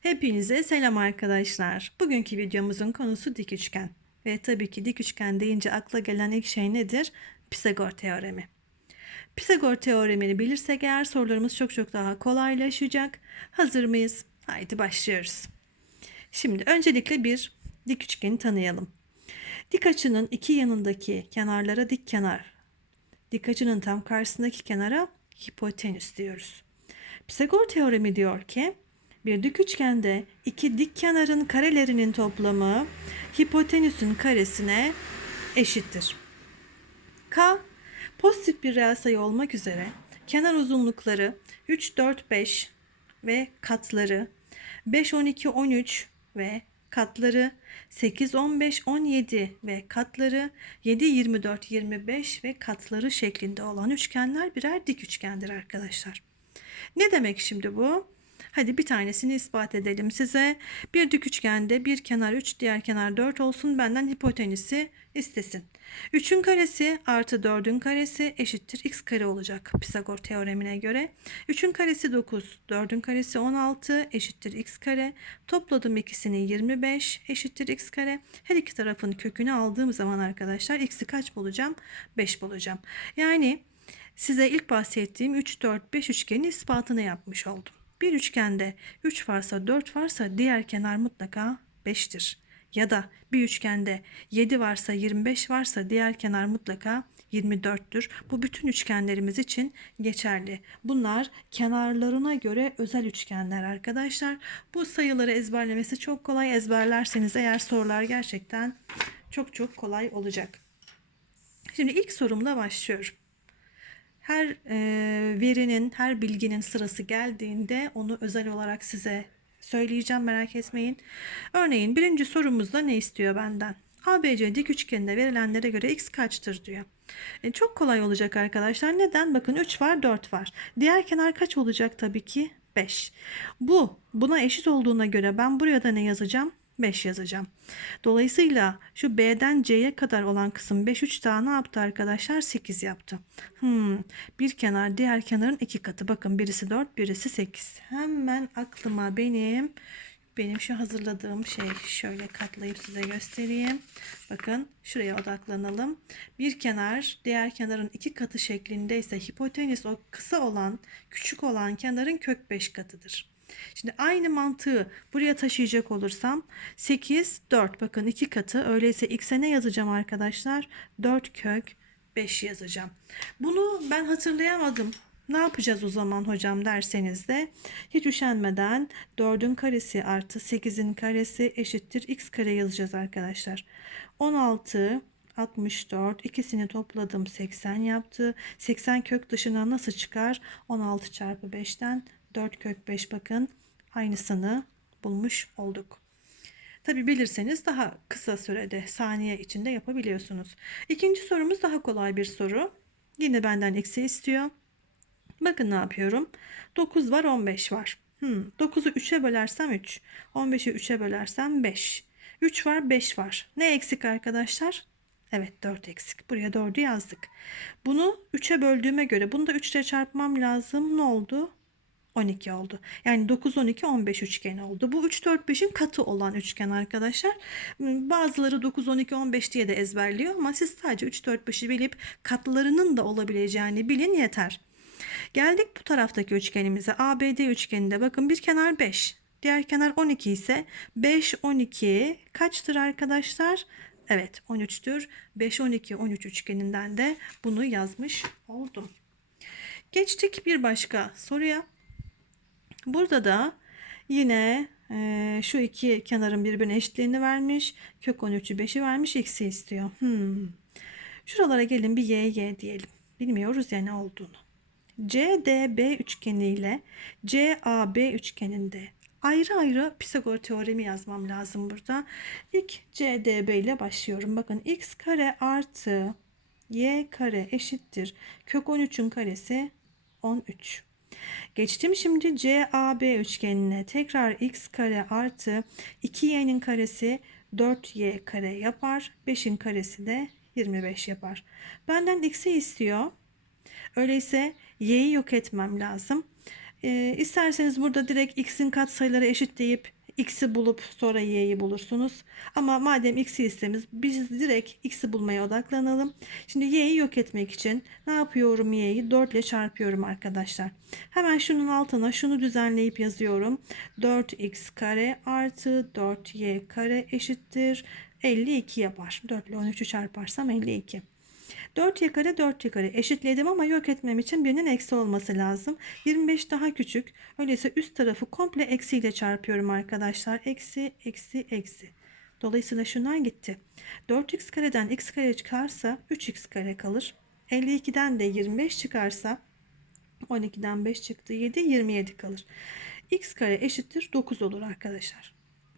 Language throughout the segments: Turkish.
Hepinize selam arkadaşlar. Bugünkü videomuzun konusu dik üçgen. Ve tabii ki dik üçgen deyince akla gelen ilk şey nedir? Pisagor teoremi. Pisagor teoremini bilirsek eğer sorularımız çok çok daha kolaylaşacak. Hazır mıyız? Haydi başlıyoruz. Şimdi öncelikle bir dik üçgeni tanıyalım. Dik açının iki yanındaki kenarlara dik kenar, dik açının tam karşısındaki kenara hipotenüs diyoruz. Pisagor teoremi diyor ki bir dik üçgende iki dik kenarın karelerinin toplamı hipotenüsün karesine eşittir. K pozitif bir reel sayı olmak üzere kenar uzunlukları 3, 4, 5 ve katları 5, 12, 13 ve katları 8, 15, 17 ve katları 7, 24, 25 ve katları şeklinde olan üçgenler birer dik üçgendir arkadaşlar. Ne demek şimdi bu? Hadi bir tanesini ispat edelim size. Bir dik üçgende bir kenar 3 diğer kenar 4 olsun benden hipotenüsü istesin. 3'ün karesi artı 4'ün karesi eşittir x kare olacak Pisagor teoremine göre. 3'ün karesi 9, 4'ün karesi 16 eşittir x kare. Topladım ikisini 25 eşittir x kare. Her iki tarafın kökünü aldığım zaman arkadaşlar x'i kaç bulacağım? 5 bulacağım. Yani size ilk bahsettiğim 3, 4, 5 üçgenin ispatını yapmış oldum. Bir üçgende 3 varsa 4 varsa diğer kenar mutlaka 5'tir. Ya da bir üçgende 7 varsa 25 varsa diğer kenar mutlaka 24'tür. Bu bütün üçgenlerimiz için geçerli. Bunlar kenarlarına göre özel üçgenler arkadaşlar. Bu sayıları ezberlemesi çok kolay. Ezberlerseniz eğer sorular gerçekten çok çok kolay olacak. Şimdi ilk sorumla başlıyorum. Her e, verinin, her bilginin sırası geldiğinde onu özel olarak size söyleyeceğim merak etmeyin. Örneğin birinci sorumuzda ne istiyor benden? ABC dik üçgeninde verilenlere göre x kaçtır diyor. E, çok kolay olacak arkadaşlar. Neden? Bakın 3 var 4 var. Diğer kenar kaç olacak tabii ki? 5. Bu buna eşit olduğuna göre ben buraya da ne yazacağım? 5 yazacağım. Dolayısıyla şu B'den C'ye kadar olan kısım 5 3 daha ne yaptı arkadaşlar? 8 yaptı. Hmm, bir kenar diğer kenarın iki katı. Bakın birisi 4 birisi 8. Hemen aklıma benim benim şu hazırladığım şey şöyle katlayıp size göstereyim. Bakın şuraya odaklanalım. Bir kenar diğer kenarın iki katı şeklindeyse hipotenüs o kısa olan küçük olan kenarın kök 5 katıdır. Şimdi aynı mantığı buraya taşıyacak olursam 8, 4 bakın iki katı öyleyse x'e ne yazacağım arkadaşlar? 4 kök 5 yazacağım. Bunu ben hatırlayamadım. Ne yapacağız o zaman hocam derseniz de hiç üşenmeden 4'ün karesi artı 8'in karesi eşittir x kare yazacağız arkadaşlar. 16 64 ikisini topladım 80 yaptı. 80 kök dışına nasıl çıkar? 16 çarpı 5'ten 4 kök 5 bakın aynısını bulmuş olduk. Tabi bilirseniz daha kısa sürede saniye içinde yapabiliyorsunuz. İkinci sorumuz daha kolay bir soru. Yine benden eksi istiyor. Bakın ne yapıyorum. 9 var 15 var. Hmm, 9'u 3'e bölersem 3. 15'i 3'e bölersem 5. 3 var 5 var. Ne eksik arkadaşlar? Evet 4 eksik. Buraya 4'ü yazdık. Bunu 3'e böldüğüme göre bunu da 3 ile çarpmam lazım. Ne oldu? 12 oldu. Yani 9, 12, 15 üçgeni oldu. Bu 3, 4, 5'in katı olan üçgen arkadaşlar. Bazıları 9, 12, 15 diye de ezberliyor ama siz sadece 3, 4, 5'i bilip katlarının da olabileceğini bilin yeter. Geldik bu taraftaki üçgenimize. ABD üçgeninde bakın bir kenar 5. Diğer kenar 12 ise 5, 12 kaçtır arkadaşlar? Evet 13'tür. 5, 12, 13 üçgeninden de bunu yazmış oldum. Geçtik bir başka soruya. Burada da yine e, şu iki kenarın birbirine eşitliğini vermiş. Kök 13'ü 5'i vermiş. X'i istiyor. Hmm. Şuralara gelin bir y y diyelim. Bilmiyoruz ya ne olduğunu. CDB üçgeni ile CAB üçgeninde ayrı ayrı Pisagor teoremi yazmam lazım burada. İlk CDB ile başlıyorum. Bakın x kare artı y kare eşittir. Kök 13'ün karesi 13. Geçtim şimdi CAB üçgenine. Tekrar x kare artı 2y'nin karesi 4y kare yapar. 5'in karesi de 25 yapar. Benden x'i istiyor. Öyleyse y'yi yok etmem lazım. Ee, isterseniz burada direkt x'in katsayıları eşit deyip x'i bulup sonra y'yi bulursunuz. Ama madem x'i istemiz biz direkt x'i bulmaya odaklanalım. Şimdi y'yi yok etmek için ne yapıyorum y'yi 4 ile çarpıyorum arkadaşlar. Hemen şunun altına şunu düzenleyip yazıyorum. 4x kare artı 4y kare eşittir 52 yapar. 4 ile 13'ü çarparsam 52. 4y kare 4y kare eşitledim ama yok etmem için birinin eksi olması lazım. 25 daha küçük. Öyleyse üst tarafı komple eksiyle çarpıyorum arkadaşlar. Eksi eksi eksi. Dolayısıyla şunlar gitti. 4x kareden x kare çıkarsa 3x kare kalır. 52'den de 25 çıkarsa 12'den 5 çıktı 7 27 kalır. x kare eşittir 9 olur arkadaşlar.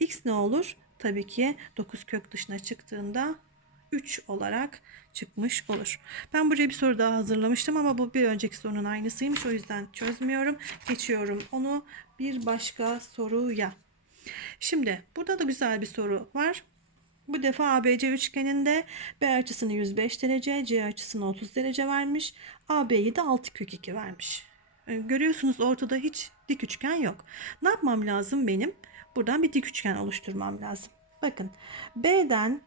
x ne olur? Tabii ki 9 kök dışına çıktığında 3 olarak çıkmış olur. Ben buraya bir soru daha hazırlamıştım ama bu bir önceki sorunun aynısıymış. O yüzden çözmüyorum. Geçiyorum onu bir başka soruya. Şimdi burada da güzel bir soru var. Bu defa ABC üçgeninde B açısını 105 derece, C açısını 30 derece vermiş. AB'yi de 6 kök 2 vermiş. Ee, Görüyorsunuz ortada hiç dik üçgen yok. Ne yapmam lazım benim? Buradan bir dik üçgen oluşturmam lazım. Bakın B'den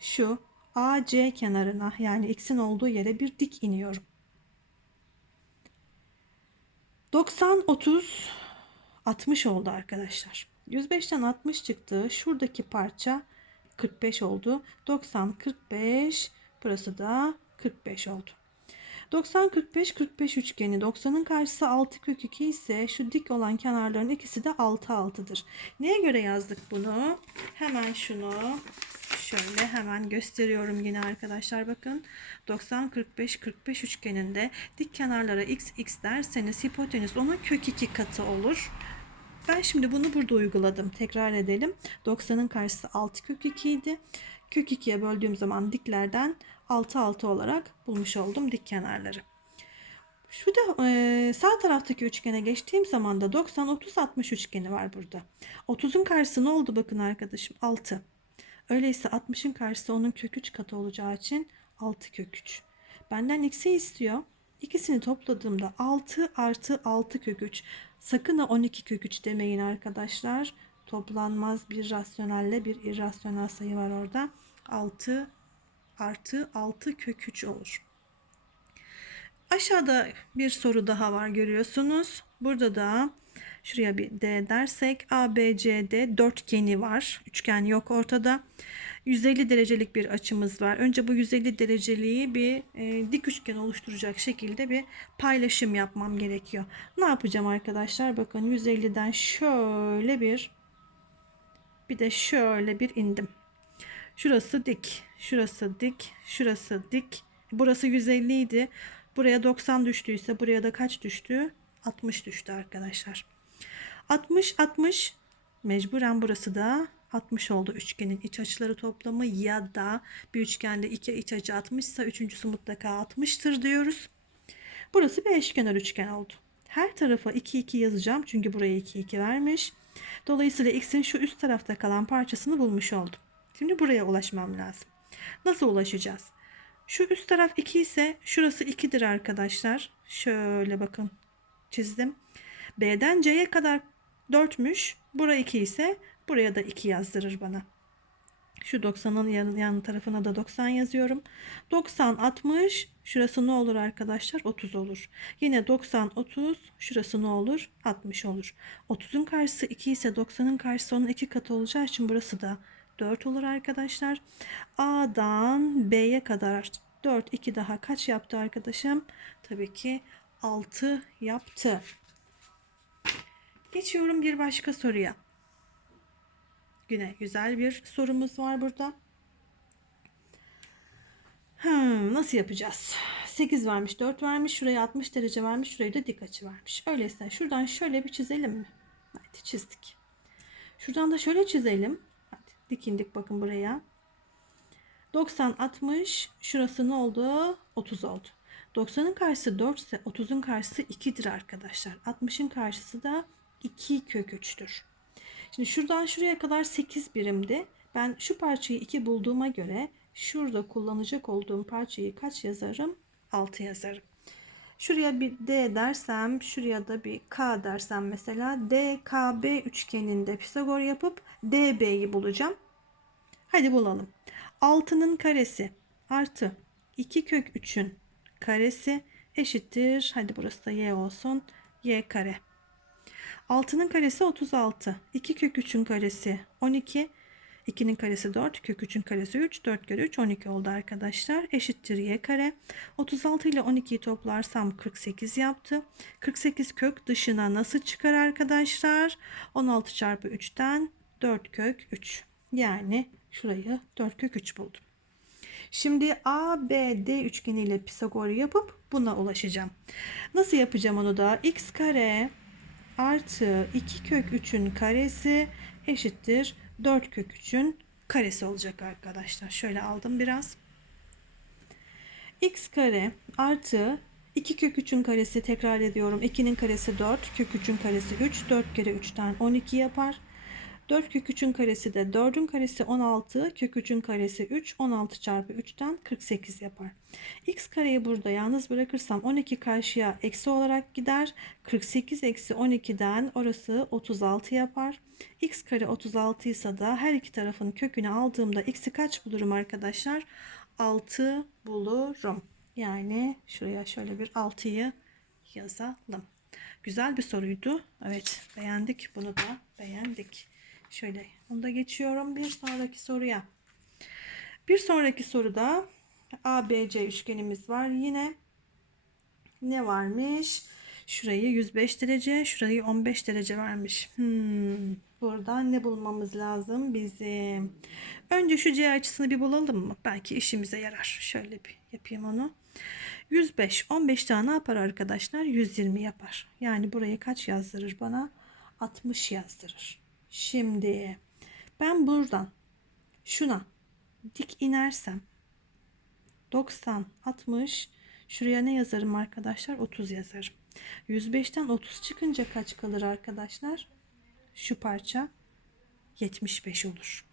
şu AC kenarına yani x'in olduğu yere bir dik iniyorum. 90 30 60 oldu arkadaşlar. 105'ten 60 çıktı. Şuradaki parça 45 oldu. 90 45 burası da 45 oldu. 90 45 45 üçgeni 90'ın karşısı 6 kök 2 ise şu dik olan kenarların ikisi de 6 6'dır. Neye göre yazdık bunu? Hemen şunu şöyle hemen gösteriyorum yine arkadaşlar bakın 90 45 45 üçgeninde dik kenarlara x x derseniz hipotenüs onun kök 2 katı olur. Ben şimdi bunu burada uyguladım. Tekrar edelim. 90'ın karşısı 6 kök 2 idi. Kök 2'ye böldüğüm zaman diklerden 6 6 olarak bulmuş oldum dik kenarları. Şu da e, sağ taraftaki üçgene geçtiğim zaman da 90 30 60 üçgeni var burada. 30'un karşısı ne oldu bakın arkadaşım 6. Öyleyse 60'ın karşısı onun kök 3 katı olacağı için 6 kök 3. Benden x'i istiyor. İkisini topladığımda 6 artı 6 kök 3. Sakın ha 12 kök 3 demeyin arkadaşlar. Toplanmaz bir rasyonelle bir irrasyonel sayı var orada. 6 artı 6 kök 3 olur. Aşağıda bir soru daha var görüyorsunuz. Burada da şuraya bir D dersek ABCD dörtgeni var. Üçgen yok ortada. 150 derecelik bir açımız var. Önce bu 150 dereceliği bir e, dik üçgen oluşturacak şekilde bir paylaşım yapmam gerekiyor. Ne yapacağım arkadaşlar? Bakın 150'den şöyle bir bir de şöyle bir indim. Şurası dik, şurası dik, şurası dik. Burası 150 idi. Buraya 90 düştüyse buraya da kaç düştü? 60 düştü arkadaşlar. 60 60 mecburen burası da 60 oldu üçgenin iç açıları toplamı ya da bir üçgende iki iç açı 60 ise üçüncüsü mutlaka 60'tır diyoruz. Burası bir eşkenar üçgen oldu. Her tarafa 2 2 yazacağım çünkü buraya 2 2 vermiş. Dolayısıyla x'in şu üst tarafta kalan parçasını bulmuş oldum. Şimdi buraya ulaşmam lazım. Nasıl ulaşacağız? Şu üst taraf 2 ise şurası 2'dir arkadaşlar. Şöyle bakın çizdim. B'den C'ye kadar 4'müş. Bura 2 ise buraya da 2 yazdırır bana. Şu 90'ın yan, yan tarafına da 90 yazıyorum. 90 60 şurası ne olur arkadaşlar? 30 olur. Yine 90 30 şurası ne olur? 60 olur. 30'un karşısı 2 ise 90'ın karşısı onun 2 katı olacağı için burası da 4 olur arkadaşlar. A'dan B'ye kadar 4 2 daha kaç yaptı arkadaşım? Tabii ki 6 yaptı. Geçiyorum bir başka soruya. Güne güzel bir sorumuz var burada. Hmm, nasıl yapacağız? 8 vermiş, 4 vermiş, şuraya 60 derece vermiş, şuraya da dik açı vermiş. Öyleyse şuradan şöyle bir çizelim mi? Hadi çizdik. Şuradan da şöyle çizelim. Hadi dikindik bakın buraya. 90 60 şurası ne oldu? 30 oldu. 90'ın karşısı 4 ise 30'un karşısı 2'dir arkadaşlar. 60'ın karşısı da 2 kök 3'tür. Şimdi şuradan şuraya kadar 8 birimdi. Ben şu parçayı 2 bulduğuma göre şurada kullanacak olduğum parçayı kaç yazarım? 6 yazarım. Şuraya bir D dersem, şuraya da bir K dersem mesela DKB üçgeninde Pisagor yapıp DB'yi bulacağım. Hadi bulalım. 6'nın karesi artı 2 kök 3'ün karesi eşittir. Hadi burası da y olsun. y kare. 6'nın karesi 36. 2 kök 3'ün karesi 12. 2'nin karesi 4. Kök 3'ün karesi 3. 4 kere 3 12 oldu arkadaşlar. Eşittir y kare. 36 ile 12'yi toplarsam 48 yaptı. 48 kök dışına nasıl çıkar arkadaşlar? 16 çarpı 3'ten 4 kök 3. Yani şurayı 4 kök 3 buldum. Şimdi ABD üçgeniyle Pisagor yapıp buna ulaşacağım. Nasıl yapacağım onu da? x kare artı 2 kök 3'ün karesi eşittir 4 kök 3'ün karesi olacak arkadaşlar. Şöyle aldım biraz. x kare artı 2 kök 3'ün karesi tekrar ediyorum. 2'nin karesi 4, kök 3'ün karesi 3. 4 kere 3'ten 12 yapar. 4 kök 3'ün karesi de 4'ün karesi 16, kök 3'ün karesi 3, 16 çarpı 3'ten 48 yapar. x kareyi burada yalnız bırakırsam 12 karşıya eksi olarak gider. 48 eksi 12'den orası 36 yapar. x kare 36 ise da her iki tarafın kökünü aldığımda x'i kaç bulurum arkadaşlar? 6 bulurum. Yani şuraya şöyle bir 6'yı yazalım. Güzel bir soruydu. Evet beğendik bunu da beğendik. Şöyle onu da geçiyorum bir sonraki soruya. Bir sonraki soruda ABC üçgenimiz var. Yine ne varmış? Şurayı 105 derece, şurayı 15 derece vermiş. Hmm, buradan ne bulmamız lazım bizim? Önce şu C açısını bir bulalım mı? Belki işimize yarar. Şöyle bir yapayım onu. 105, 15 tane ne yapar arkadaşlar? 120 yapar. Yani burayı kaç yazdırır bana? 60 yazdırır. Şimdi ben buradan şuna dik inersem 90, 60 şuraya ne yazarım arkadaşlar? 30 yazarım. 105'ten 30 çıkınca kaç kalır arkadaşlar? Şu parça 75 olur.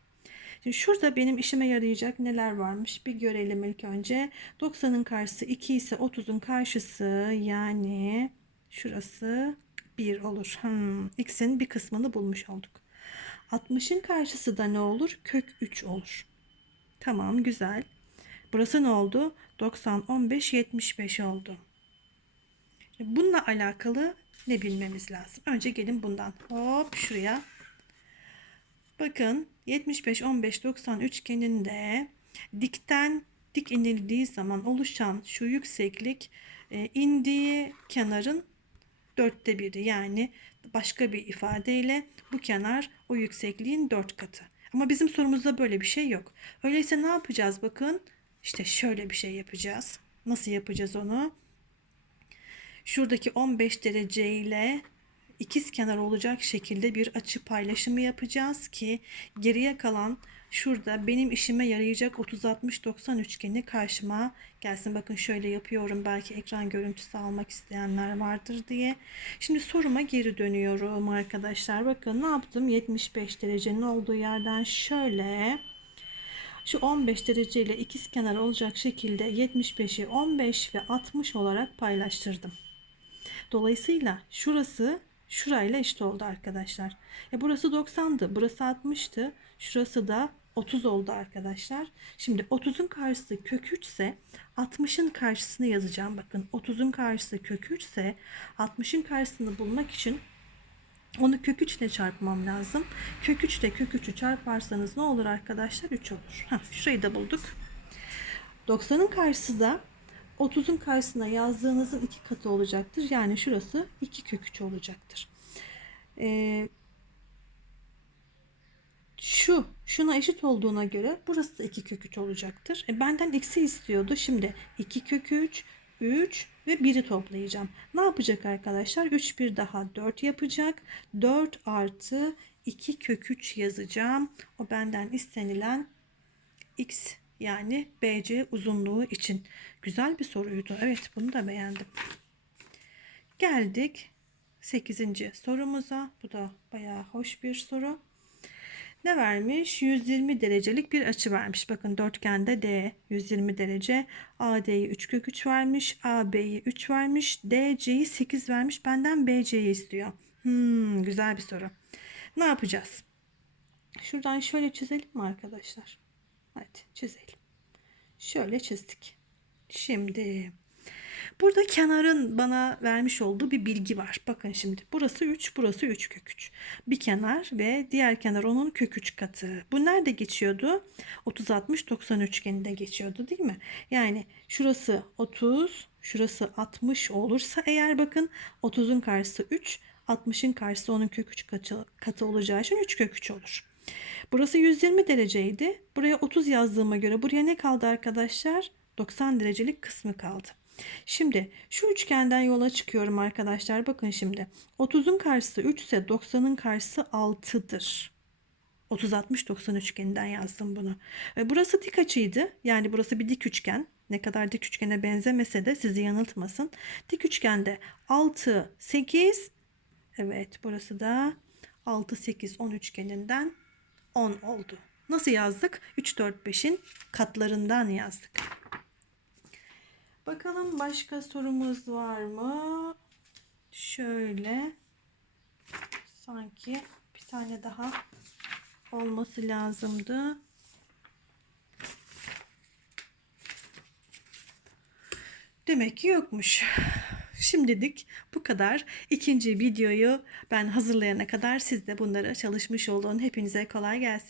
Şimdi şurada benim işime yarayacak neler varmış bir görelim ilk önce. 90'ın karşısı 2 ise 30'un karşısı yani şurası 1 olur. Hmm, x'in bir kısmını bulmuş olduk. 60'ın karşısı da ne olur? Kök 3 olur. Tamam güzel. Burası ne oldu? 90, 15, 75 oldu. Bununla alakalı ne bilmemiz lazım? Önce gelin bundan. Hop şuraya. Bakın 75, 15, 90 üçgeninde dikten dik inildiği zaman oluşan şu yükseklik e, indiği kenarın dörtte biri yani başka bir ifadeyle bu kenar o yüksekliğin dört katı. Ama bizim sorumuzda böyle bir şey yok. Öyleyse ne yapacağız bakın? İşte şöyle bir şey yapacağız. Nasıl yapacağız onu? Şuradaki 15 derece ile ikiz kenar olacak şekilde bir açı paylaşımı yapacağız ki geriye kalan şurada benim işime yarayacak 30-60-90 üçgeni karşıma gelsin. Bakın şöyle yapıyorum belki ekran görüntüsü almak isteyenler vardır diye. Şimdi soruma geri dönüyorum arkadaşlar. Bakın ne yaptım? 75 derecenin olduğu yerden şöyle şu 15 derece ile ikiz kenar olacak şekilde 75'i 15 ve 60 olarak paylaştırdım. Dolayısıyla şurası şurayla eşit oldu arkadaşlar. E burası 90'dı. Burası 60'tı. Şurası da 30 oldu arkadaşlar. Şimdi 30'un karşısı kök 3 ise 60'ın karşısını yazacağım. Bakın 30'un karşısı kök 3 ise 60'ın karşısını bulmak için onu kök 3 ile çarpmam lazım. Kök 3 ile kök 3'ü çarparsanız ne olur arkadaşlar? 3 olur. Heh, şurayı da bulduk. 90'ın karşısı da 30'un karşısına yazdığınızın iki katı olacaktır. Yani şurası 2 kök 3 olacaktır. Ee, şu şuna eşit olduğuna göre burası da 2 kök 3 olacaktır. E, benden x'i istiyordu. Şimdi 2 kök 3, 3 ve 1'i toplayacağım. Ne yapacak arkadaşlar? 3 bir daha 4 yapacak. 4 artı 2 kök 3 yazacağım. O benden istenilen x yani BC uzunluğu için. Güzel bir soruydu. Evet bunu da beğendim. Geldik 8. sorumuza. Bu da bayağı hoş bir soru. Ne vermiş? 120 derecelik bir açı vermiş. Bakın dörtgende D 120 derece. AD'yi 3 kök 3 vermiş. AB'yi 3 vermiş. DC'yi 8 vermiş. Benden BC'yi istiyor. Hmm, güzel bir soru. Ne yapacağız? Şuradan şöyle çizelim mi arkadaşlar? Hadi çizelim. Şöyle çizdik. Şimdi burada kenarın bana vermiş olduğu bir bilgi var. Bakın şimdi burası 3, burası 3 kök 3. Bir kenar ve diğer kenar onun kök 3 katı. Bu nerede geçiyordu? 30 60 90 üçgeninde geçiyordu değil mi? Yani şurası 30, şurası 60 olursa eğer bakın 30'un karşısı 3, 60'ın karşısı onun kök 3 katı, katı olacağı için 3 kök 3 olur. Burası 120 dereceydi. Buraya 30 yazdığıma göre buraya ne kaldı arkadaşlar? 90 derecelik kısmı kaldı. Şimdi şu üçgenden yola çıkıyorum arkadaşlar. Bakın şimdi 30'un karşısı 3 ise 90'ın karşısı 6'dır. 30 60 90 üçgeninden yazdım bunu. Burası dik açıydı. Yani burası bir dik üçgen. Ne kadar dik üçgene benzemese de sizi yanıltmasın. Dik üçgende 6 8 Evet burası da 6 8 10 üçgeninden 10 oldu. Nasıl yazdık? 3 4 5'in katlarından yazdık. Bakalım başka sorumuz var mı? Şöyle sanki bir tane daha olması lazımdı. Demek ki yokmuş. Şimdilik bu kadar. İkinci videoyu ben hazırlayana kadar siz de bunları çalışmış olun. Hepinize kolay gelsin.